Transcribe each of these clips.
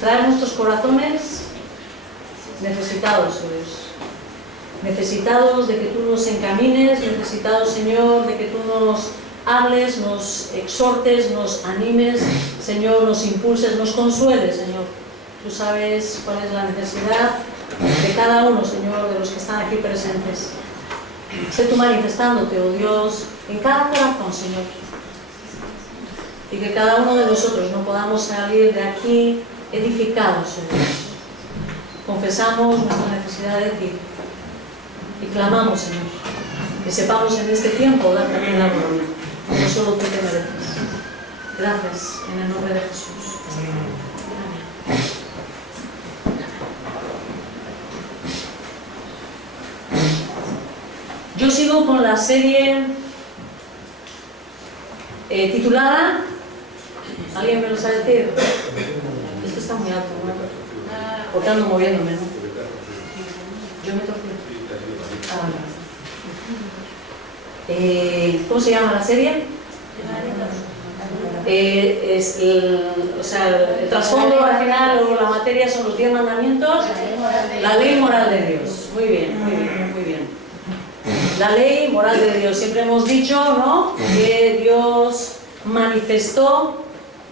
traer nuestros corazones necesitados, Dios. Necesitados de que tú nos encamines, necesitados, Señor, de que tú nos hables, nos exhortes, nos animes, Señor, nos impulses, nos consueles, Señor. Tú sabes cuál es la necesidad de cada uno, Señor, de los que están aquí presentes. Sé tú manifestándote, oh Dios, en cada corazón, Señor. Y que cada uno de nosotros no podamos salir de aquí edificados, Señor. Confesamos nuestra necesidad de ti y clamamos, Señor, que sepamos en este tiempo dar también la gloria, como solo tú te mereces. Gracias, en el nombre de Jesús. Amén. Yo sigo con la serie titulada... ¿Alguien me lo sabe decir? Esto está muy alto, ¿no? Porque ando moviéndome, ¿no? Yo me toco. ¿Cómo se llama la serie? Es el trasfondo al final, o la materia, son los 10 mandamientos, la ley moral de Dios. Muy bien, muy bien, muy bien. La ley moral de Dios. Siempre hemos dicho, ¿no?, que Dios manifestó,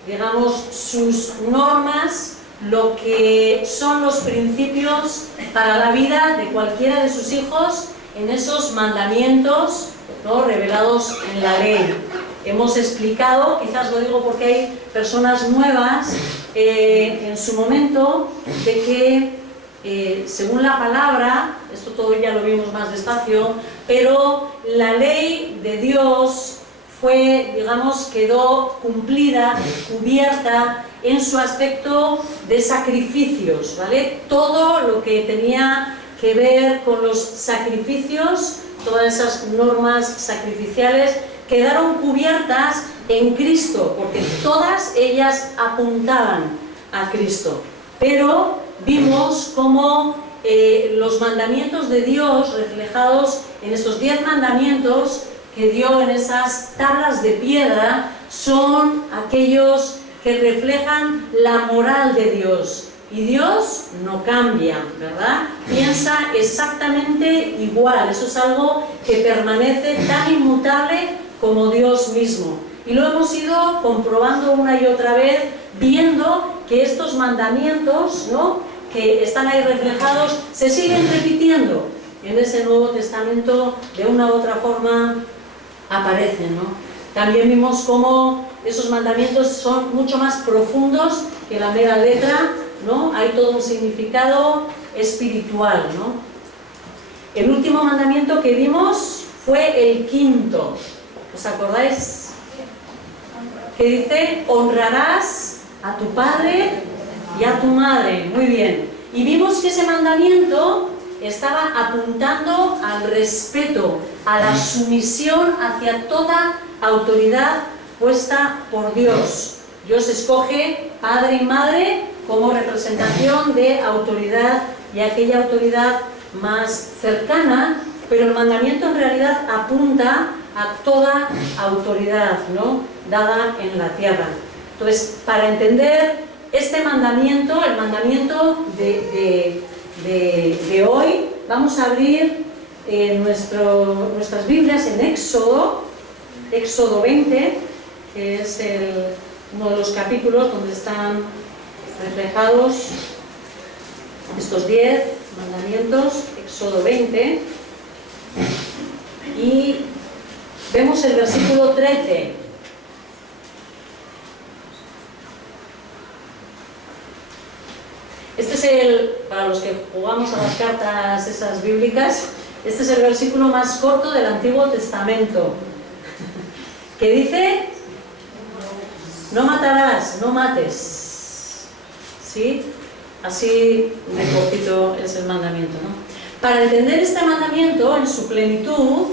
digamos, sus normas, lo que son los principios para la vida de cualquiera de sus hijos en esos mandamientos, ¿no?, revelados en la ley. Hemos explicado, quizás lo digo porque hay personas nuevas en su momento, de que según la palabra, esto todo ya lo vimos más despacio, pero la ley de Dios fue, digamos, quedó cumplida, cubierta en su aspecto de sacrificios, ¿vale? Todo lo que tenía que ver con los sacrificios, todas esas normas sacrificiales, quedaron cubiertas en Cristo, porque todas ellas apuntaban a Cristo. Pero vimos cómo los mandamientos de Dios, reflejados en estos 10 mandamientos que dio en esas tablas de piedra, son aquellos que reflejan la moral de Dios. Y Dios no cambia, ¿verdad? Piensa exactamente igual. Eso es algo que permanece tan inmutable como Dios mismo. Y lo hemos ido comprobando una y otra vez, viendo que estos mandamientos, ¿no?, que están ahí reflejados, se siguen repitiendo en ese Nuevo Testamento, de una u otra forma aparecen, ¿no? También vimos cómo esos mandamientos son mucho más profundos que la mera letra, ¿no? Hay todo un significado espiritual, ¿no? El último mandamiento que vimos fue el quinto. ¿Os acordáis? Que dice: honrarás a tu padre y a tu madre. Muy bien. Y vimos que ese mandamiento estaba apuntando al respeto, a la sumisión hacia toda autoridad puesta por Dios. Dios escoge padre y madre como representación de autoridad, y aquella autoridad más cercana, pero el mandamiento en realidad apunta a toda autoridad, ¿no?, dada en la tierra. Entonces, para entender este mandamiento, el mandamiento de hoy, vamos a abrir nuestras Biblias en Éxodo 20, que es uno de los capítulos donde están reflejados estos 10 mandamientos. Éxodo 20, y vemos el versículo 13. Este es para los que jugamos a las cartas esas bíblicas, este es el versículo más corto del Antiguo Testamento, que dice: no matarás, no mates. ¿Sí? Así de cortito es el mandamiento, ¿no? Para entender este mandamiento en su plenitud,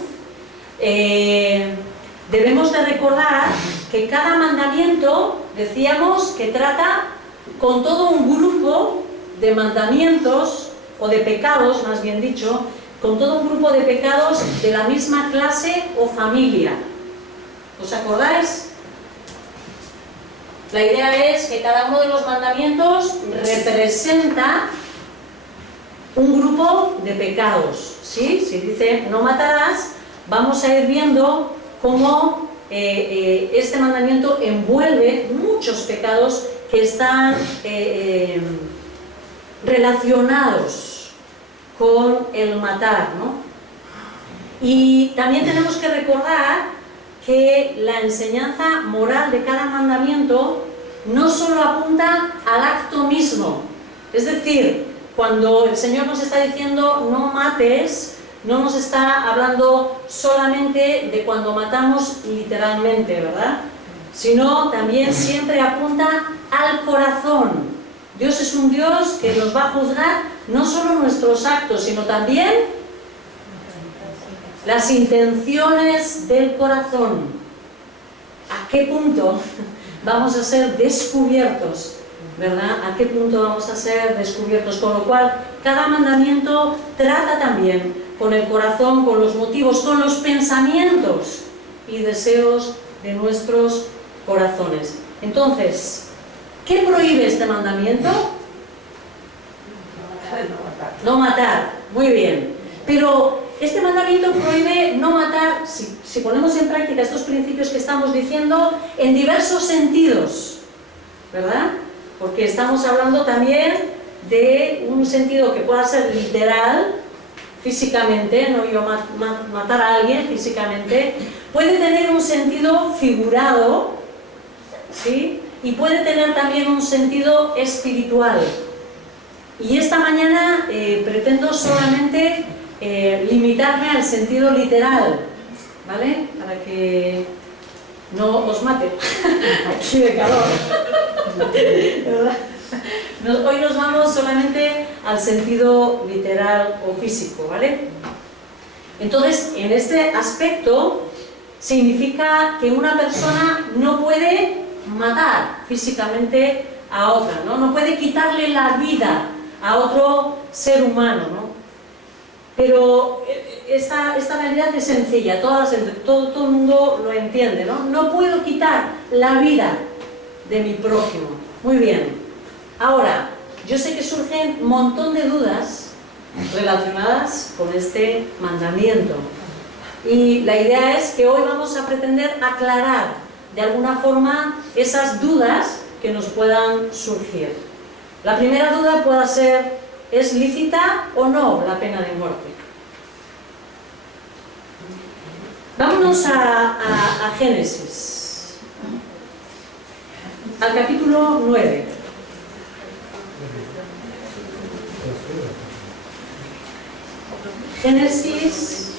debemos de recordar que cada mandamiento, decíamos, que trata con todo un grupo de mandamientos, o de pecados, más bien dicho, con todo un grupo de pecados de la misma clase o familia. ¿Os acordáis? La idea es que cada uno de los mandamientos representa un grupo de pecados, ¿sí? Si dice no matarás, vamos a ir viendo cómo este mandamiento envuelve muchos pecados que están relacionados con el matar, ¿no? Y también tenemos que recordar que la enseñanza moral de cada mandamiento no solo apunta al acto mismo, es decir, cuando el Señor nos está diciendo no mates, no nos está hablando solamente de cuando matamos literalmente, ¿verdad? Sino también siempre apunta al corazón. Dios es un Dios que nos va a juzgar no solo nuestros actos, sino también las intenciones del corazón. ¿A qué punto vamos a ser descubiertos? ¿Verdad? ¿A qué punto vamos a ser descubiertos? Con lo cual, cada mandamiento trata también con el corazón, con los motivos, con los pensamientos y deseos de nuestros corazones. Entonces, ¿qué prohíbe este mandamiento? No matar. Muy bien. Pero este mandamiento prohíbe no matar, si ponemos en práctica estos principios que estamos diciendo, en diversos sentidos, ¿verdad? Porque estamos hablando también de un sentido que pueda ser literal, físicamente, no yo matar a alguien físicamente, puede tener un sentido figurado, ¿sí? Y puede tener también un sentido espiritual. Y esta mañana pretendo solamente limitarme al sentido literal, ¿vale? Para que no os mate aquí de calor. Hoy nos vamos solamente al sentido literal o físico, ¿vale? Entonces, en este aspecto significa que una persona no puede matar físicamente a otra, ¿no? No puede quitarle la vida a otro ser humano, ¿no? Pero esta realidad es sencilla, todo el mundo lo entiende, ¿no? No puedo quitar la vida de mi prójimo. Muy bien. Ahora, yo sé que surgen un montón de dudas relacionadas con este mandamiento. Y la idea es que hoy vamos a pretender aclarar de alguna forma esas dudas que nos puedan surgir. La primera duda puede ser: ¿es lícita o no la pena de muerte? Vámonos a Génesis, al capítulo 9. Génesis,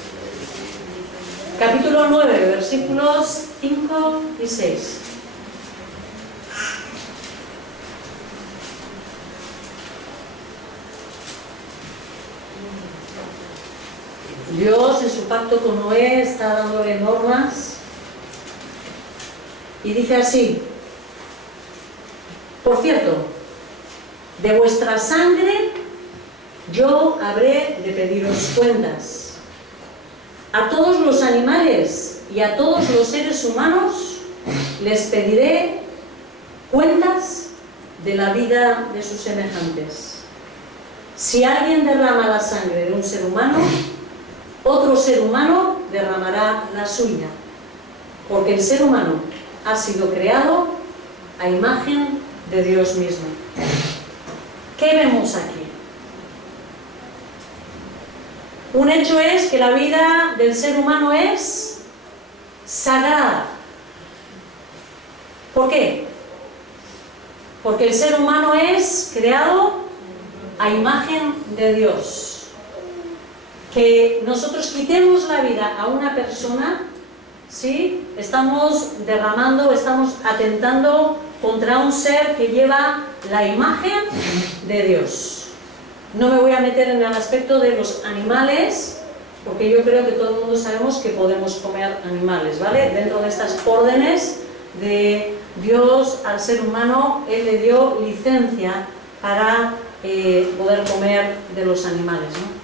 capítulo 9, versículos 5 y 6. Dios en su pacto con Noé está dándole normas y dice así: por cierto, de vuestra sangre yo habré de pediros cuentas. A todos los animales y a todos los seres humanos les pediré cuentas de la vida de sus semejantes. Si alguien derrama la sangre de un ser humano, otro ser humano derramará la suya, porque el ser humano ha sido creado a imagen de Dios mismo. ¿Qué vemos aquí? Un hecho es que la vida del ser humano es sagrada. ¿Por qué? Porque el ser humano es creado a imagen de Dios. Que nosotros quitemos la vida a una persona, ¿sí? Estamos derramando, estamos atentando contra un ser que lleva la imagen de Dios. No me voy a meter en el aspecto de los animales, porque yo creo que todo el mundo sabemos que podemos comer animales, ¿vale? Dentro de estas órdenes de Dios al ser humano, Él le dio licencia para poder comer de los animales, ¿no?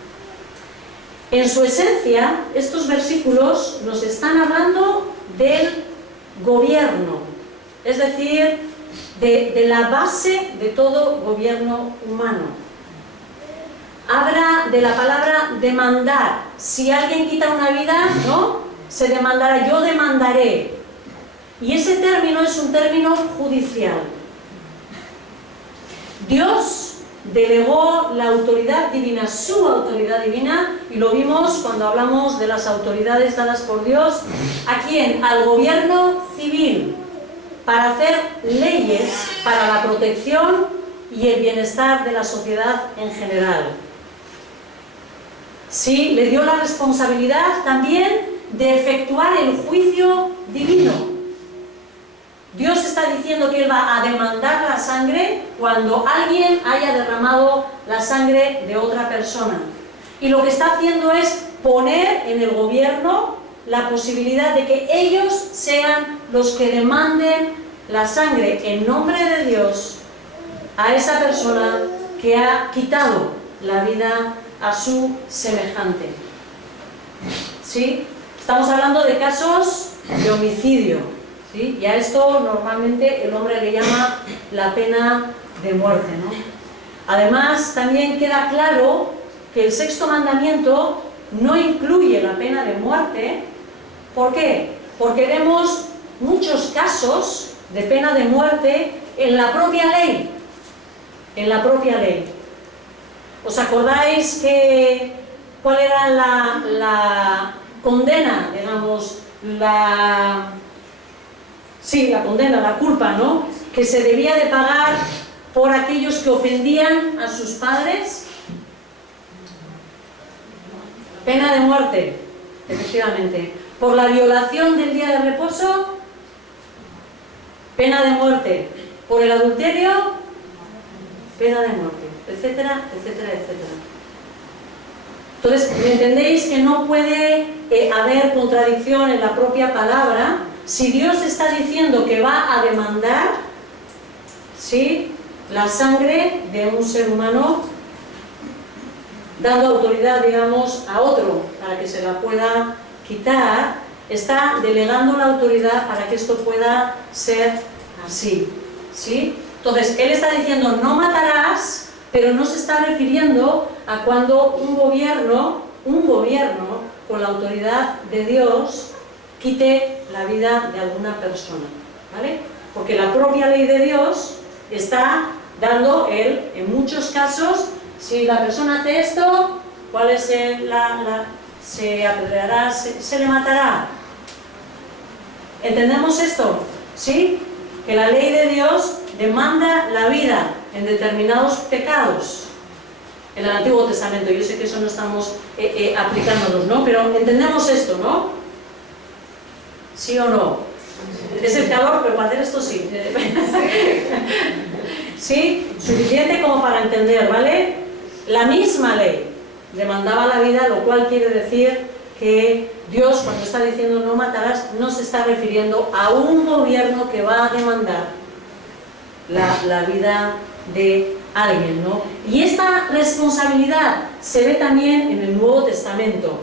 En su esencia, estos versículos nos están hablando del gobierno, es decir, de la base de todo gobierno humano. Habla de la palabra demandar. Si alguien quita una vida, ¿no?, se demandará, yo demandaré. Y ese término es un término judicial. Dios delegó la autoridad divina, su autoridad divina, y lo vimos cuando hablamos de las autoridades dadas por Dios. ¿A quién? Al gobierno civil, para hacer leyes para la protección y el bienestar de la sociedad en general. Sí, le dio la responsabilidad también de efectuar el juicio divino. Dios está diciendo que Él va a demandar la sangre cuando alguien haya derramado la sangre de otra persona. Y lo que está haciendo es poner en el gobierno la posibilidad de que ellos sean los que demanden la sangre en nombre de Dios a esa persona que ha quitado la vida a su semejante. ¿Sí? Estamos hablando de casos de homicidio. ¿Sí? Y a esto normalmente el hombre le llama la pena de muerte, ¿no? Además, también queda claro que el sexto mandamiento no incluye la pena de muerte. ¿Por qué? Porque vemos muchos casos de pena de muerte en la propia ley. En la propia ley. ¿Os acordáis cuál era la condena, digamos, la condena, la culpa, ¿no?, que se debía de pagar por aquellos que ofendían a sus padres? Pena de muerte, efectivamente. Por la violación del día de reposo, pena de muerte. Por el adulterio, pena de muerte, etcétera, etcétera, etcétera. Entonces, ¿me entendéis que no puede haber contradicción en la propia palabra? Si Dios está diciendo que va a demandar, ¿sí?, la sangre de un ser humano, dando autoridad, digamos, a otro para que se la pueda quitar, está delegando la autoridad para que esto pueda ser así, ¿sí? Entonces, Él está diciendo no matarás, pero no se está refiriendo a cuando un gobierno con la autoridad de Dios quite la vida de alguna persona, ¿vale? Porque la propia ley de Dios está dando Él, en muchos casos, si la persona hace esto, ¿cuál es se apedreará, se le matará? ¿Entendemos esto? ¿Sí? Que la ley de Dios demanda la vida en determinados pecados. En el Antiguo Testamento, yo sé que eso no estamos aplicándonos, ¿no? Pero entendemos esto, ¿no? ¿Sí o no? Es el calor, pero para hacer esto sí. ¿Sí? Suficiente como para entender, ¿vale? La misma ley demandaba la vida, lo cual quiere decir que Dios, cuando está diciendo no matarás, no se está refiriendo a un gobierno que va a demandar la vida de alguien, ¿no? Y esta responsabilidad se ve también en el Nuevo Testamento.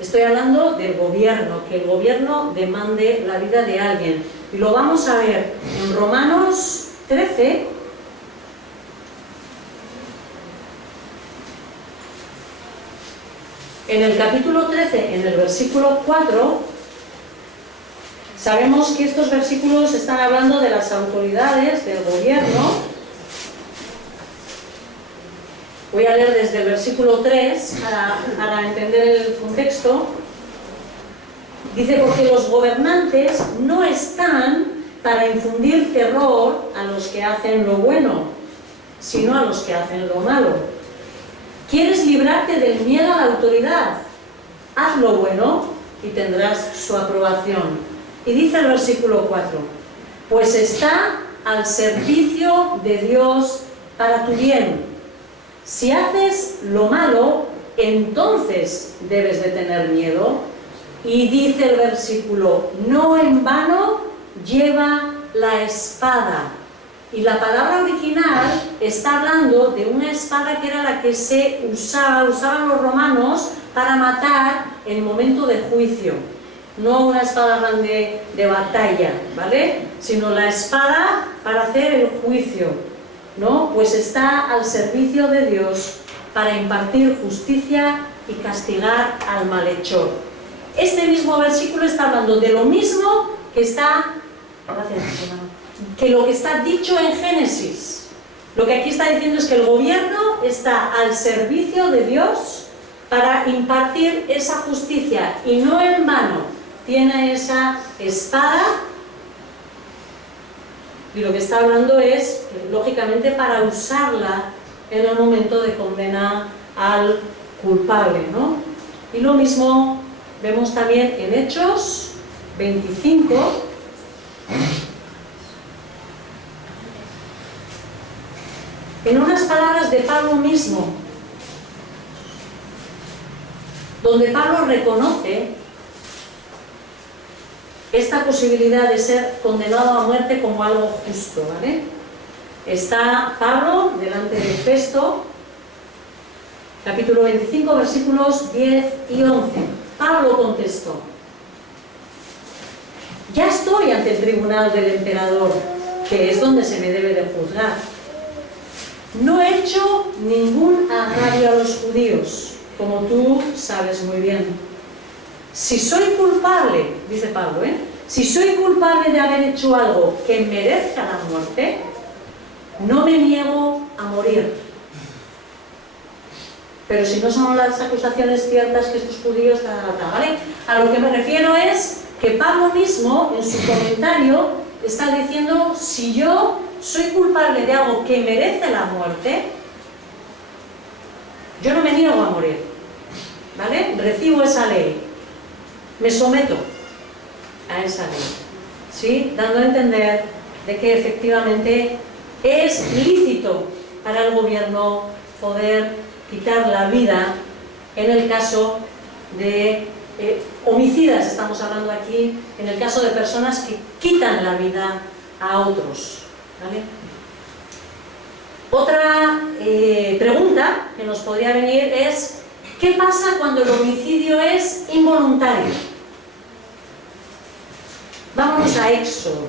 Estoy hablando del gobierno, que el gobierno demande la vida de alguien. Y lo vamos a ver en Romanos 13. En el capítulo 13, en el versículo 4, sabemos que estos versículos están hablando de las autoridades del gobierno. Voy a leer desde el versículo 3 para entender el contexto. Dice, porque los gobernantes no están para infundir terror a los que hacen lo bueno, sino a los que hacen lo malo. ¿Quieres librarte del miedo a la autoridad? Haz lo bueno y tendrás su aprobación. Y dice el versículo 4, pues está al servicio de Dios para tu bien. Si haces lo malo, entonces debes de tener miedo. Y dice el versículo, no en vano lleva la espada. Y la palabra original está hablando de una espada que era la que usaban los romanos para matar en el momento de juicio. no una espada grande de batalla, ¿vale? Sino la espada para hacer el juicio, ¿no? Pues está al servicio de Dios para impartir justicia y castigar al malhechor. Este mismo versículo está hablando de lo mismo que está, que lo que está dicho en Génesis. Lo que aquí está diciendo es que el gobierno está al servicio de Dios para impartir esa justicia, y no en vano tiene esa espada, y lo que está hablando es, lógicamente, para usarla en el momento de condena al culpable, ¿no? Y lo mismo vemos también en Hechos 25, en unas palabras de Pablo mismo, donde Pablo reconoce esta posibilidad de ser condenado a muerte como algo justo, ¿vale? Está Pablo delante de Festo, capítulo 25, versículos 10 y 11. Pablo contestó: ya estoy ante el tribunal del emperador, que es donde se me debe de juzgar. No he hecho ningún agravio a los judíos, como tú sabes muy bien. Si soy culpable, dice Pablo, si soy culpable de haber hecho algo que merezca la muerte, no me niego a morir. Pero si no son las acusaciones ciertas que estos judíos, ¿vale? A lo que me refiero es que Pablo mismo, en su comentario, está diciendo: si yo soy culpable de algo que merece la muerte, yo no me niego a morir, ¿vale? Recibo esa ley, me someto a esa ley, ¿sí? Dando a entender de que efectivamente es lícito para el gobierno poder quitar la vida en el caso de homicidas, estamos hablando aquí, en el caso de personas que quitan la vida a otros, ¿vale? Otra pregunta que nos podría venir es: ¿qué pasa cuando el homicidio es involuntario? Vámonos a Éxodo,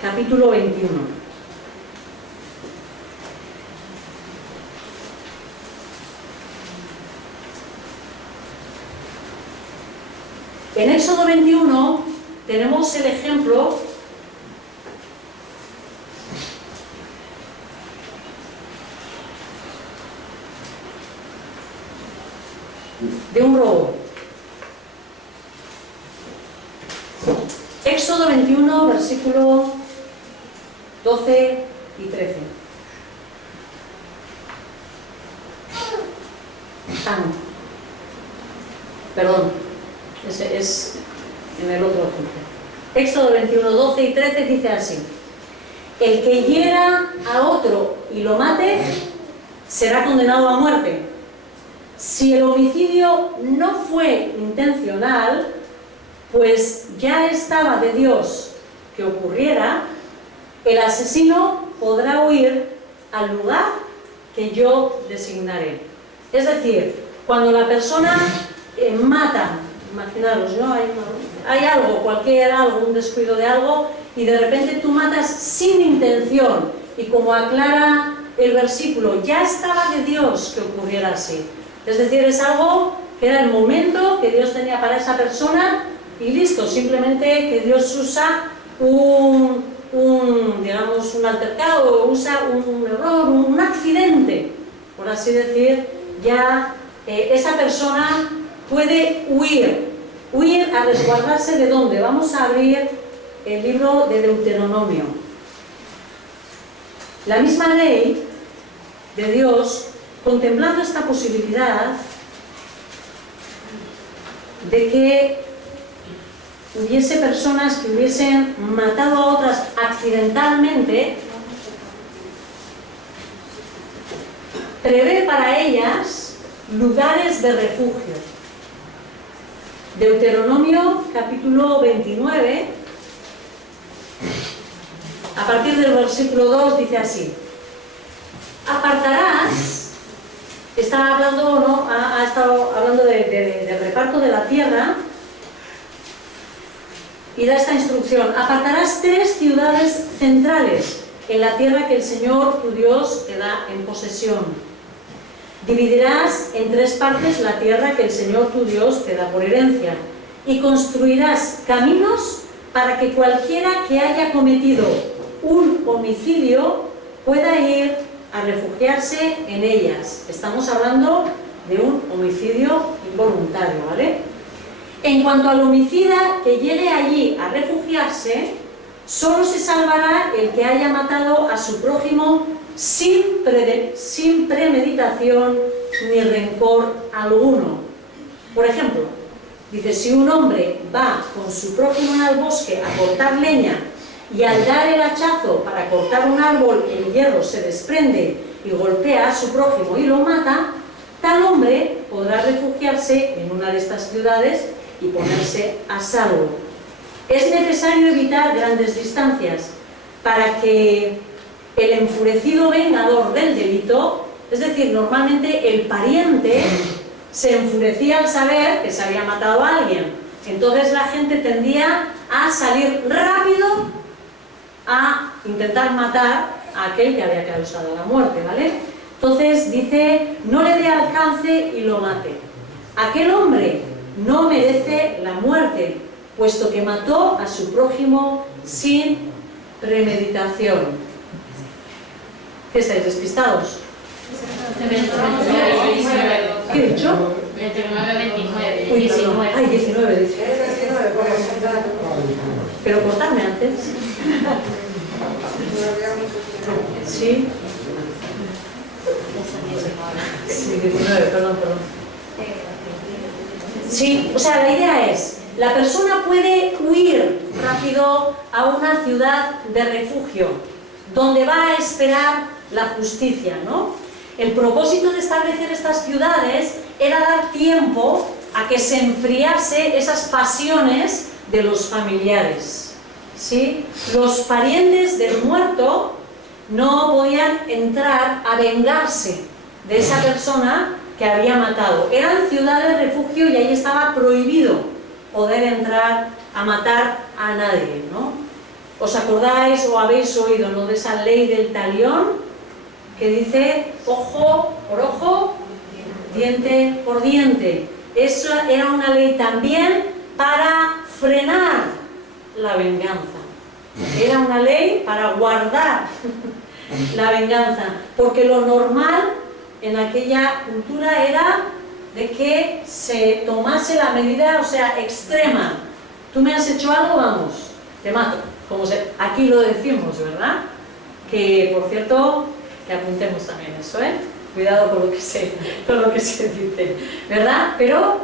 capítulo 21. En Éxodo 21 tenemos el ejemplo de un robo. Éxodo 21, versículo 12 y 13. Perdón, ese es en el otro ejemplo. Éxodo 21, 12 y 13 dice así: el que hiera a otro y lo mate será condenado a muerte. Si el homicidio no fue intencional, pues ya estaba de Dios que ocurriera, el asesino podrá huir al lugar que yo designaré. Es decir, cuando la persona mata, imaginaros, ¿no? Hay algo, un descuido de algo, y de repente tú matas sin intención, y como aclara el versículo, ya estaba de Dios que ocurriera así. Es decir, es algo que era el momento que Dios tenía para esa persona y listo, simplemente que Dios usa digamos, un altercado, usa un error, un accidente, por así decir, ya esa persona puede huir a resguardarse ¿de dónde? Vamos a abrir el libro de Deuteronomio. La misma ley de Dios, contemplando esta posibilidad de que hubiese personas que hubiesen matado a otras accidentalmente, prevé para ellas lugares de refugio. Deuteronomio capítulo 29, a partir del versículo 2 dice así: apartarás, está hablando, ¿no? Ha estado hablando del reparto reparto de la tierra y da esta instrucción: apartarás 3 ciudades centrales en la tierra que el Señor tu Dios te da en posesión. Dividirás en 3 partes la tierra que el Señor tu Dios te da por herencia, y construirás caminos para que cualquiera que haya cometido un homicidio pueda ir a refugiarse en ellas. Estamos hablando de un homicidio involuntario, ¿vale? En cuanto al homicida que llegue allí a refugiarse, solo se salvará el que haya matado a su prójimo sin premeditación ni rencor alguno. Por ejemplo, dice, si un hombre va con su prójimo al bosque a cortar leña y al dar el hachazo para cortar un árbol el hierro se desprende y golpea a su prójimo y lo mata, tal hombre podrá refugiarse en una de estas ciudades y ponerse a salvo. Es necesario evitar grandes distancias para que el enfurecido vengador del delito, es decir, normalmente el pariente, se enfurecía al saber que se había matado a alguien. Entonces la gente tendía a salir rápido a intentar matar a aquel que había causado la muerte, ¿vale? Entonces dice, no le dé alcance y lo mate. Aquel hombre no merece la muerte, puesto que mató a su prójimo sin premeditación. ¿Qué estáis despistados? ¿Qué he dicho? 29, 29, Uy, 19. Ay, 19, dice. Pero cortarme antes. Sí. Sí, 19, perdón. Sí, o sea, la idea es, la persona puede huir rápido a una ciudad de refugio, donde va a esperar la justicia, ¿no? El propósito de establecer estas ciudades era dar tiempo a que se enfriase esas pasiones de los familiares, ¿sí? Los parientes del muerto no podían entrar a vengarse de esa persona que había matado. Eran ciudades de refugio y ahí estaba prohibido poder entrar a matar a nadie, ¿no? ¿Os acordáis o habéis oído, ¿no?, de esa ley del talión que dice ojo por ojo, diente por diente? Eso era una ley también para frenar la venganza. Era una ley para guardar la venganza, porque lo normal en aquella cultura era de que se tomase la medida, o sea, extrema. Tú me has hecho algo, vamos, te mato. Aquí lo decimos, ¿verdad? Que, por cierto, que apuntemos también eso, ¿eh? Cuidado con lo que se dice, ¿verdad? Pero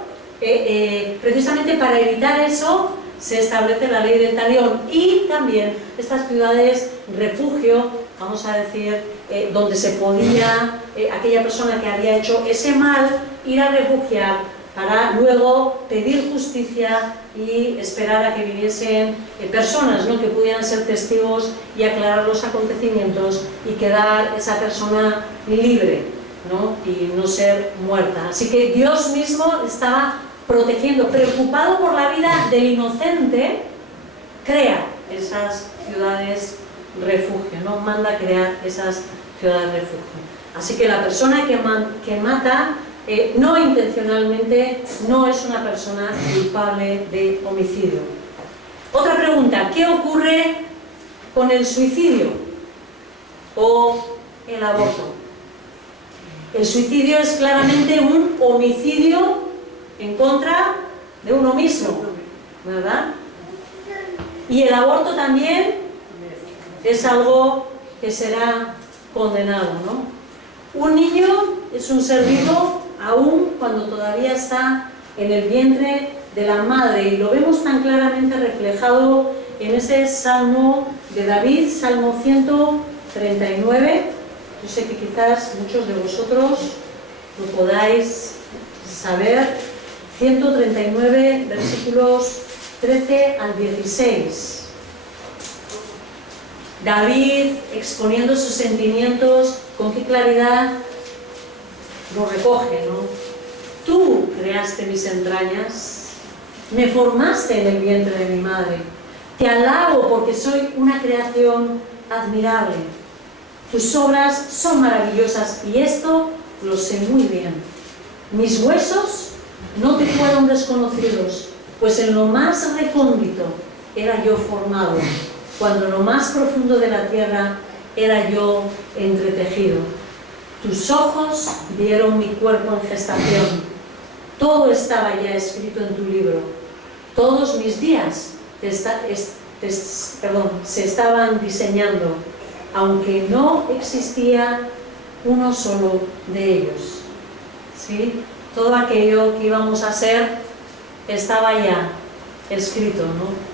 precisamente para evitar eso se establece la ley del talión y también estas ciudades refugio, vamos a decir, donde se podía, aquella persona que había hecho ese mal, ir a refugiar para luego pedir justicia y esperar a que viniesen personas, ¿no?, que pudieran ser testigos y aclarar los acontecimientos y quedar esa persona libre, ¿no?, y no ser muerta. Así que Dios mismo estaba protegiendo, preocupado por la vida del inocente, crea esas ciudades refugio, ¿no?, manda crear esas ciudades refugio. Así que la persona que mata no intencionalmente no es una persona culpable de homicidio. Otra pregunta, ¿qué ocurre con el suicidio o el aborto? El suicidio es claramente un homicidio en contra de uno mismo, ¿verdad? Y el aborto también es algo que será condenado, ¿no? Un niño es un ser vivo aún cuando todavía está en el vientre de la madre, y lo vemos tan claramente reflejado en ese Salmo de David, Salmo 139. Yo sé que quizás muchos de vosotros lo podáis saber. 139, versículos 13 al 16. David exponiendo sus sentimientos, con qué claridad lo recoge, ¿no? tú creaste mis entrañas, me formaste en el vientre de mi madre. Te alabo porque soy una creación admirable. Tus obras son maravillosas y esto lo sé muy bien. Mis huesos no te fueron desconocidos, pues en lo más recóndito era yo formado, cuando en lo más profundo de la tierra era yo entretejido. Tus ojos vieron mi cuerpo en gestación. Todo estaba ya escrito en tu libro. Todos mis días se estaban diseñando, aunque no existía uno solo de ellos. ¿Sí? Todo aquello que íbamos a hacer estaba ya escrito, ¿no?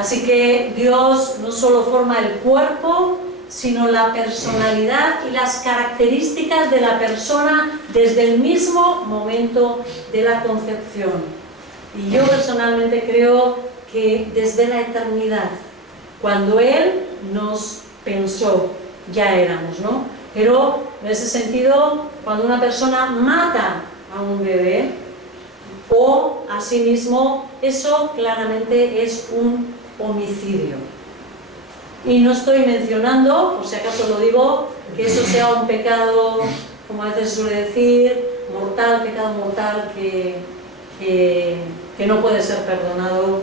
Así que Dios no solo forma el cuerpo, sino la personalidad y las características de la persona desde el mismo momento de la concepción. Y yo personalmente creo que desde la eternidad, cuando Él nos pensó, ya éramos, ¿no? Pero en ese sentido, cuando una persona mata a un bebé o a sí mismo, eso claramente es un homicidio. Y no estoy mencionando, por si acaso lo digo, que eso sea un pecado, como a veces se suele decir, mortal, pecado mortal, que no puede ser perdonado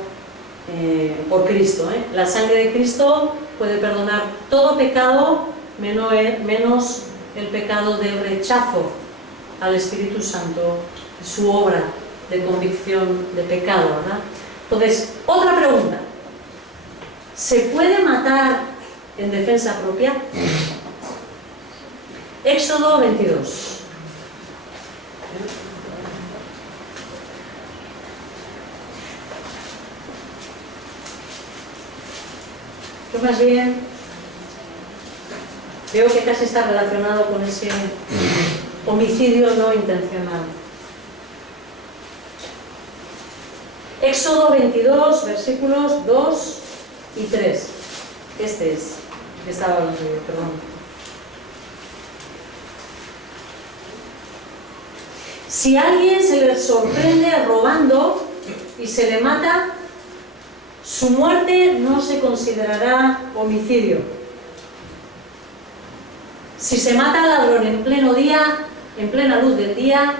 por Cristo. La sangre de Cristo puede perdonar todo pecado, menos el pecado del rechazo al Espíritu Santo, su obra de convicción de pecado, ¿verdad? Entonces, otra pregunta. ¿Se puede matar en defensa propia? Éxodo 22. Yo más bien veo que casi está relacionado con ese homicidio no intencional. Éxodo 22, versículos 2 y 3. Este es, que estaba hablando yo, perdón. Si a alguien se le sorprende robando y se le mata, su muerte no se considerará homicidio. Si se mata al ladrón en pleno día, en plena luz del día,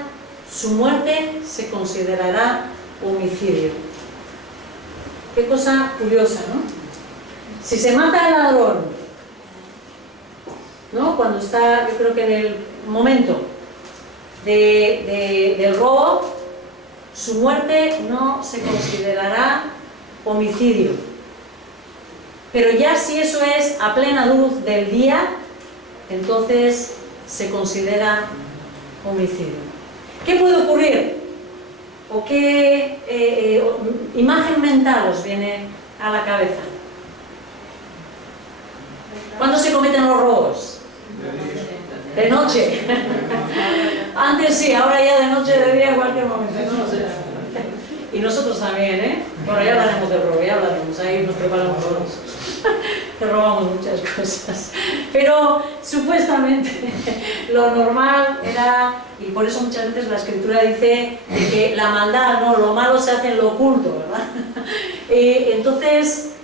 su muerte se considerará homicidio. Qué cosa curiosa, ¿no? Si se mata al ladrón, ¿no? Cuando está, yo creo que en el momento del robo, su muerte no se considerará homicidio. Pero ya si eso es a plena luz del día, entonces se considera homicidio. ¿Qué puede ocurrir? ¿O qué imagen mental os viene a la cabeza? ¿Cuándo se cometen los robos? De noche. Antes sí, ahora ya de noche, de día, en cualquier momento. No sé. Y nosotros también, ¿eh? Bueno, ya hablaremos del robo, ya hablaremos, ahí nos preparamos todos. Que robamos muchas cosas. Pero supuestamente lo normal era, y por eso muchas veces la Escritura dice que la maldad, no, lo malo se hace en lo oculto, ¿verdad? Entonces,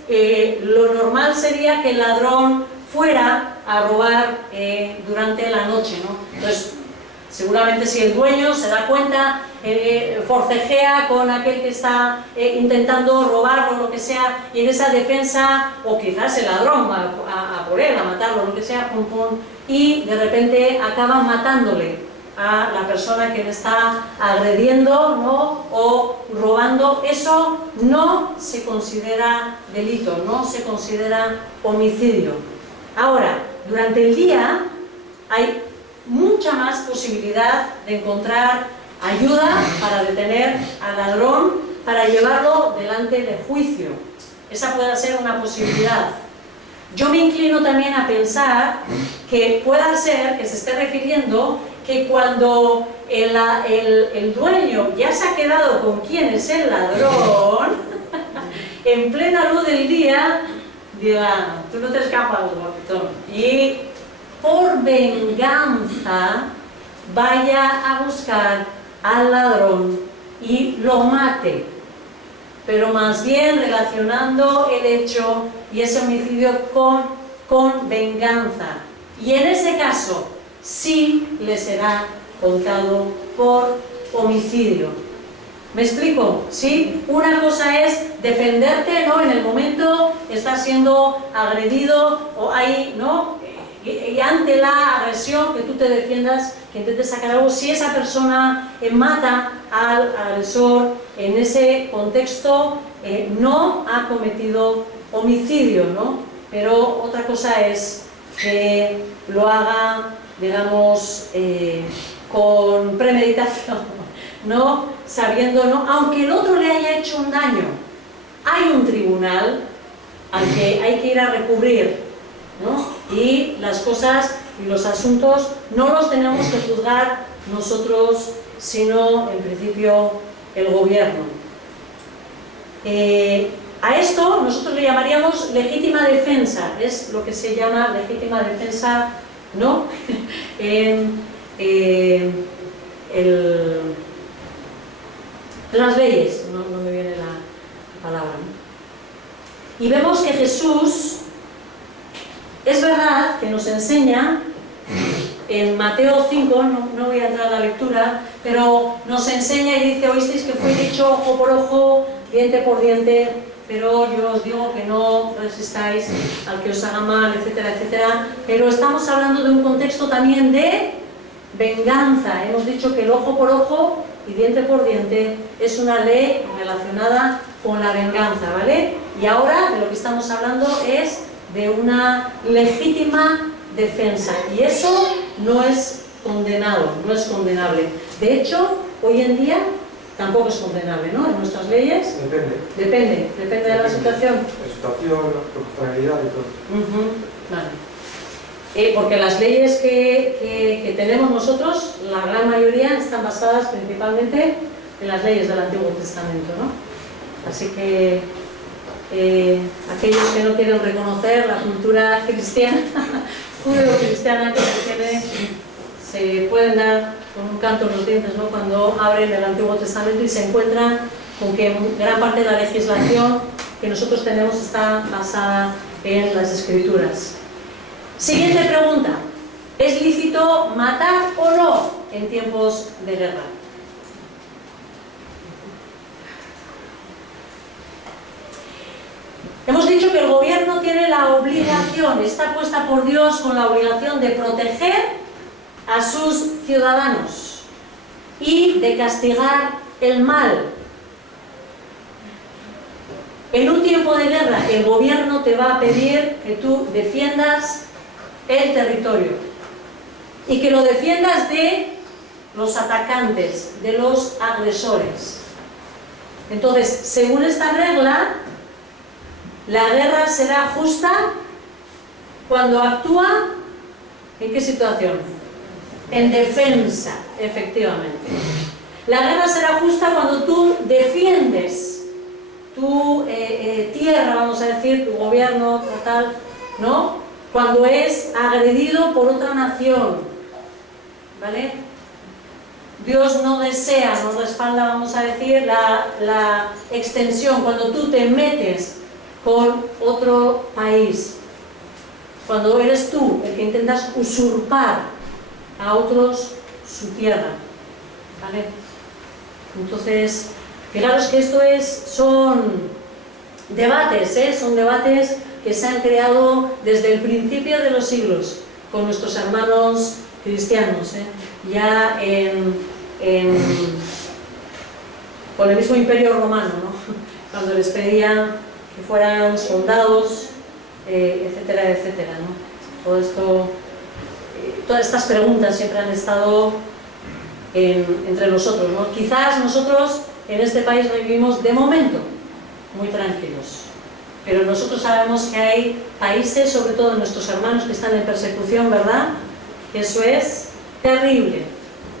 lo normal sería que el ladrón fuera a robar durante la noche, ¿no? Entonces, seguramente si el dueño se da cuenta, forcejea con aquel que está intentando robarlo, lo que sea, y en esa defensa, o quizás el ladrón va a por él, a matarlo, lo que sea, pum, pum, y de repente acaba matándole a la persona que le está agrediendo, ¿no? O robando. Eso no se considera delito, no se considera homicidio. Ahora, durante el día hay mucha más posibilidad de encontrar ayuda para detener al ladrón, para llevarlo delante de juicio. Esa puede ser una posibilidad. Yo me inclino también a pensar que pueda ser que se esté refiriendo que cuando el dueño ya se ha quedado con quién es el ladrón, en plena luz del día, diga, tú no te escapas, guapetón. Y por venganza vaya a buscar al ladrón y lo mate, pero más bien relacionando el hecho y ese homicidio con venganza. Y en ese caso sí le será contado por homicidio. ¿Me explico? ¿Sí? Una cosa es defenderte, ¿no? En el momento estás siendo agredido o hay, ¿no? Y ante la agresión que tú te defiendas, que intentes sacar algo. Si esa persona mata al agresor en ese contexto, no ha cometido homicidio, ¿no? Pero otra cosa es que lo haga, digamos, con premeditación, ¿no? Sabiendo, ¿no? Aunque el otro le haya hecho un daño, hay un tribunal al que hay que ir a recurrir, ¿no? Y las cosas y los asuntos no los tenemos que juzgar nosotros, sino en principio el gobierno. A esto nosotros le llamaríamos legítima defensa, es lo que se llama legítima defensa, ¿no? Las leyes, no me viene la palabra, ¿no? Y vemos que Jesús, es verdad que nos enseña en Mateo 5, no voy a entrar a la lectura, pero nos enseña y dice: oísteis que fue dicho ojo por ojo, diente por diente, pero yo os digo que no resistáis al que os haga mal, etcétera, etcétera. Pero estamos hablando de un contexto también de venganza. Hemos dicho que el ojo por ojo y diente por diente es una ley relacionada con la venganza, ¿vale? Y ahora de lo que estamos hablando es de una legítima defensa, y eso no es condenado, no es condenable. De hecho, hoy en día tampoco es condenable, ¿no? En nuestras leyes depende de la situación. La situación, la proporcionalidad y todo. Vale. Porque las leyes que tenemos nosotros, la gran mayoría están basadas principalmente en las leyes del Antiguo Testamento, ¿no? Así que aquellos que no quieren reconocer la cultura cristiana, judeo-cristiana que tiene, se pueden dar con un canto en los dientes, ¿no? Cuando abren el Antiguo Testamento y se encuentran con que gran parte de la legislación que nosotros tenemos está basada en las Escrituras. Siguiente pregunta: ¿es lícito matar o no en tiempos de guerra? Hemos dicho que el gobierno tiene la obligación, está puesta por Dios con la obligación de proteger a sus ciudadanos y de castigar el mal. En un tiempo de guerra, el gobierno te va a pedir que tú defiendas el territorio y que lo defiendas de los atacantes, de los agresores. Entonces, según esta regla, la guerra será justa cuando actúa ¿en qué situación? En defensa, efectivamente. La guerra será justa cuando tú defiendes tu tierra, vamos a decir, tu gobierno, tal, ¿no? Cuando es agredido por otra nación, ¿vale? Dios no desea, no respalda, vamos a decir, la extensión, cuando tú te metes con otro país, cuando eres tú el que intentas usurpar a otros su tierra, ¿vale? Entonces, fijaros que esto son debates, son debates que se han creado desde el principio de los siglos con nuestros hermanos cristianos, ya con el mismo Imperio Romano, ¿no? Cuando les pedían que fueran soldados, etcétera, etcétera, ¿no? Todo esto, todas estas preguntas siempre han estado entre nosotros, ¿no? Quizás nosotros en este país vivimos de momento muy tranquilos, pero nosotros sabemos que hay países, sobre todo nuestros hermanos que están en persecución, ¿verdad? Eso es terrible,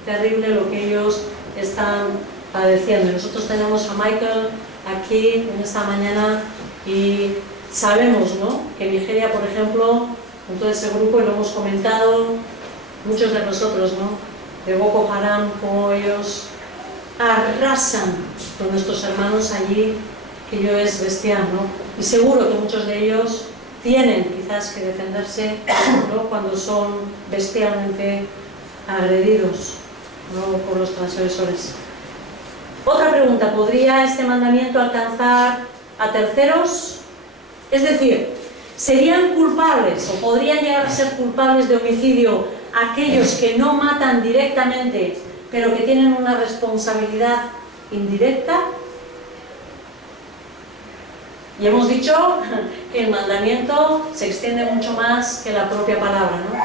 terrible lo que ellos están padeciendo. Nosotros tenemos a Michael aquí en esta mañana y sabemos, ¿no?, que Nigeria, por ejemplo, con todo ese grupo, y lo hemos comentado muchos de nosotros, ¿no?, de Boko Haram, como ellos arrasan con nuestros hermanos allí, que ello es bestial, ¿no? Y seguro que muchos de ellos tienen quizás que defenderse, ¿no?, cuando son bestialmente agredidos, ¿no?, por los transgresores. Otra pregunta: ¿podría este mandamiento alcanzar a terceros? Es decir, ¿serían culpables o podrían llegar a ser culpables de homicidio aquellos que no matan directamente, pero que tienen una responsabilidad indirecta? Y hemos dicho que el mandamiento se extiende mucho más que la propia palabra, ¿no?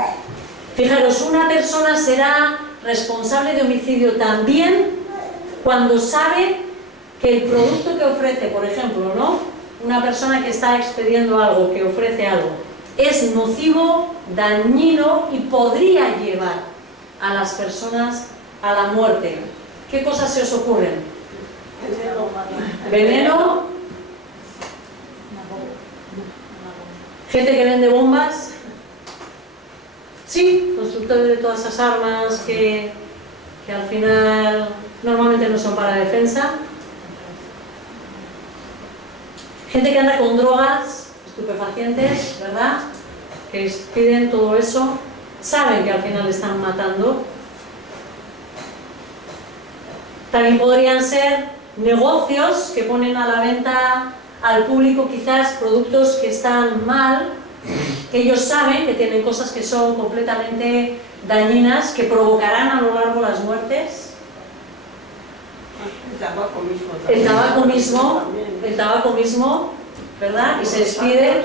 Fijaros, una persona será responsable de homicidio también cuando sabe que el producto que ofrece, por ejemplo, ¿no?, una persona que está expediendo algo, que ofrece algo, es nocivo, dañino y podría llevar a las personas a la muerte. ¿Qué cosas se os ocurren? Veneno, gente que vende bombas, sí, constructores de todas esas armas que al final normalmente no son para defensa, gente que anda con drogas, estupefacientes, ¿verdad?, que piden todo eso, saben que al final están matando. También podrían ser negocios que ponen a la venta al público quizás productos que están mal, que ellos saben que tienen cosas que son completamente dañinas, que provocarán a lo largo las muertes. El tabaco mismo, ¿verdad? Y se despide,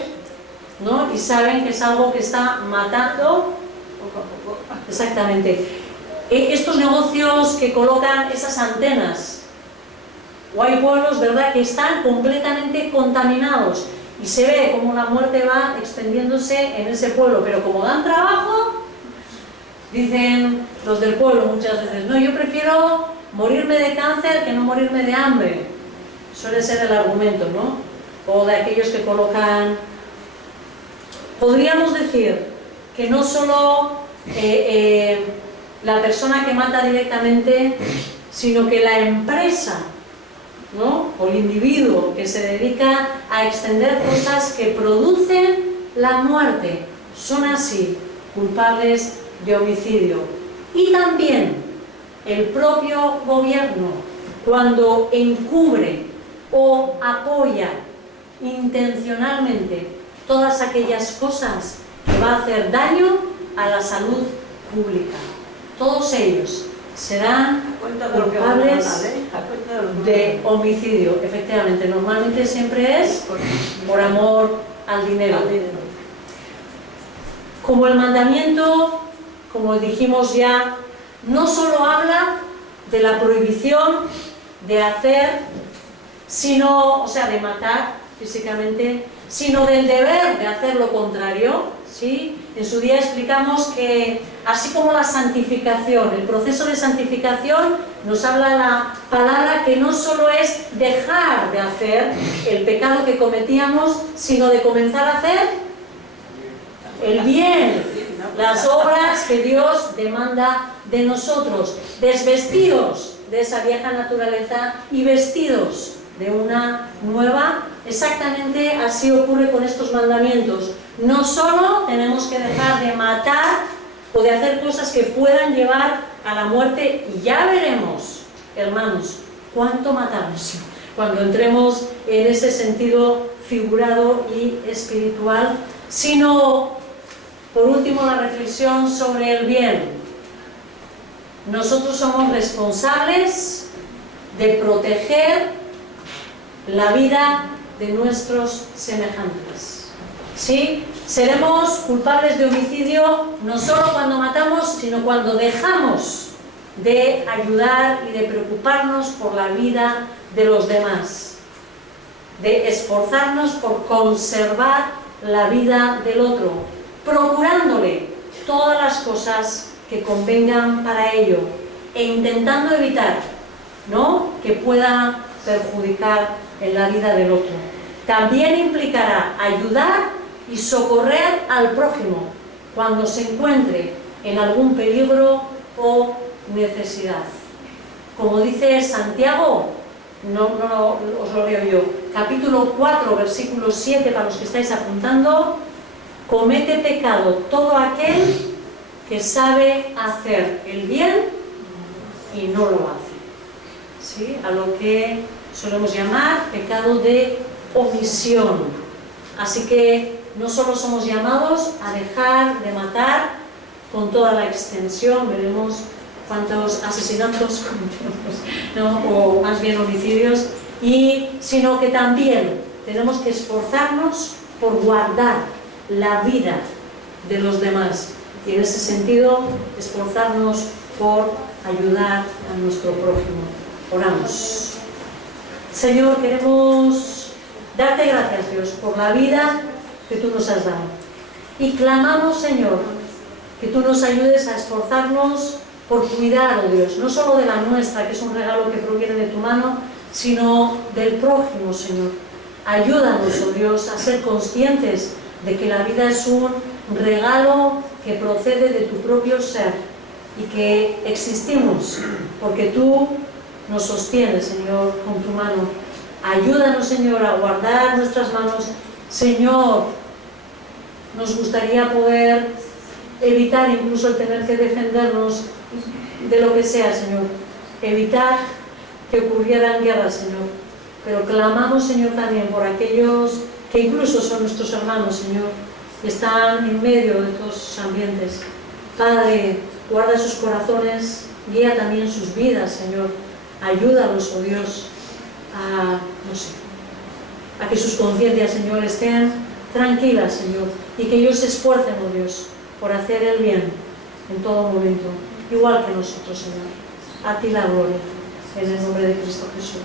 ¿no? Y saben que es algo que está matando. Exactamente. Estos negocios que colocan esas antenas, o hay pueblos, ¿verdad?, que están completamente contaminados y se ve como la muerte va extendiéndose en ese pueblo, pero como dan trabajo, dicen los del pueblo muchas veces: no, yo prefiero morirme de cáncer que no morirme de hambre. Suele ser el argumento, ¿no? O de aquellos que colocan. Podríamos decir que no solo la persona que mata directamente, sino que la empresa, ¿no?, o el individuo que se dedica a extender cosas que producen la muerte, son así culpables de homicidio. Y también el propio gobierno, cuando encubre o apoya intencionalmente todas aquellas cosas que va a hacer daño a la salud pública, todos ellos serán culpables de homicidio. Efectivamente, normalmente siempre es por amor al dinero. Como el mandamiento, como dijimos ya, no solo habla de la prohibición de hacer, sino, o sea, de matar físicamente, sino del deber de hacer lo contrario, ¿sí? En su día explicamos que, así como la santificación, el proceso de santificación, nos habla la palabra que no solo es dejar de hacer el pecado que cometíamos, sino de comenzar a hacer el bien, las obras que Dios demanda de nosotros, desvestidos de esa vieja naturaleza y vestidos de una nueva. Exactamente así ocurre con estos mandamientos. No solo tenemos que dejar de matar o de hacer cosas que puedan llevar a la muerte, y ya veremos, hermanos, cuánto matamos cuando entremos en ese sentido figurado y espiritual, sino, por último, la reflexión sobre el bien. Nosotros somos responsables de proteger la vida de nuestros semejantes. ¿Sí? Seremos culpables de homicidio no solo cuando matamos, sino cuando dejamos de ayudar y de preocuparnos por la vida de los demás, de esforzarnos por conservar la vida del otro, procurándole todas las cosas que convengan para ello e intentando evitar, ¿no?, que pueda perjudicar en la vida del otro. También implicará ayudar y socorrer al prójimo cuando se encuentre en algún peligro o necesidad. como dice Santiago, os lo leo yo, capítulo 4, versículo 7, para los que estáis apuntando: comete pecado todo aquel que sabe hacer el bien y no lo hace. ¿Sí? A lo que solemos llamar pecado de omisión. Así que no solo somos llamados a dejar de matar con toda la extensión, veremos cuántos asesinatos cometemos, ¿no? O más bien homicidios, sino que también tenemos que esforzarnos por guardar la vida de los demás y en ese sentido esforzarnos por ayudar a nuestro prójimo. Oramos. Señor, queremos darte gracias, Dios, por la vida que tú nos has dado. Y clamamos, Señor, que tú nos ayudes a esforzarnos por cuidar, oh Dios, no solo de la nuestra, que es un regalo que proviene de tu mano, sino del prójimo, Señor. Ayúdanos, oh Dios, a ser conscientes de que la vida es un regalo que procede de tu propio ser y que existimos porque tú nos sostienes, Señor, con tu mano. Ayúdanos, Señor, a guardar nuestras manos. Señor, nos gustaría poder evitar incluso el tener que defendernos de lo que sea, Señor. Evitar que ocurrieran guerras, Señor. Pero clamamos, Señor, también por aquellos que incluso son nuestros hermanos, Señor, que están en medio de todos esos ambientes. Padre, guarda sus corazones, guía también sus vidas, Señor. Ayúdalos, oh Dios, a que sus conciencias, Señor, estén tranquilas, Señor, y que ellos se esfuercen, oh Dios, por hacer el bien en todo momento, igual que nosotros, Señor. A ti la gloria, en el nombre de Cristo Jesús.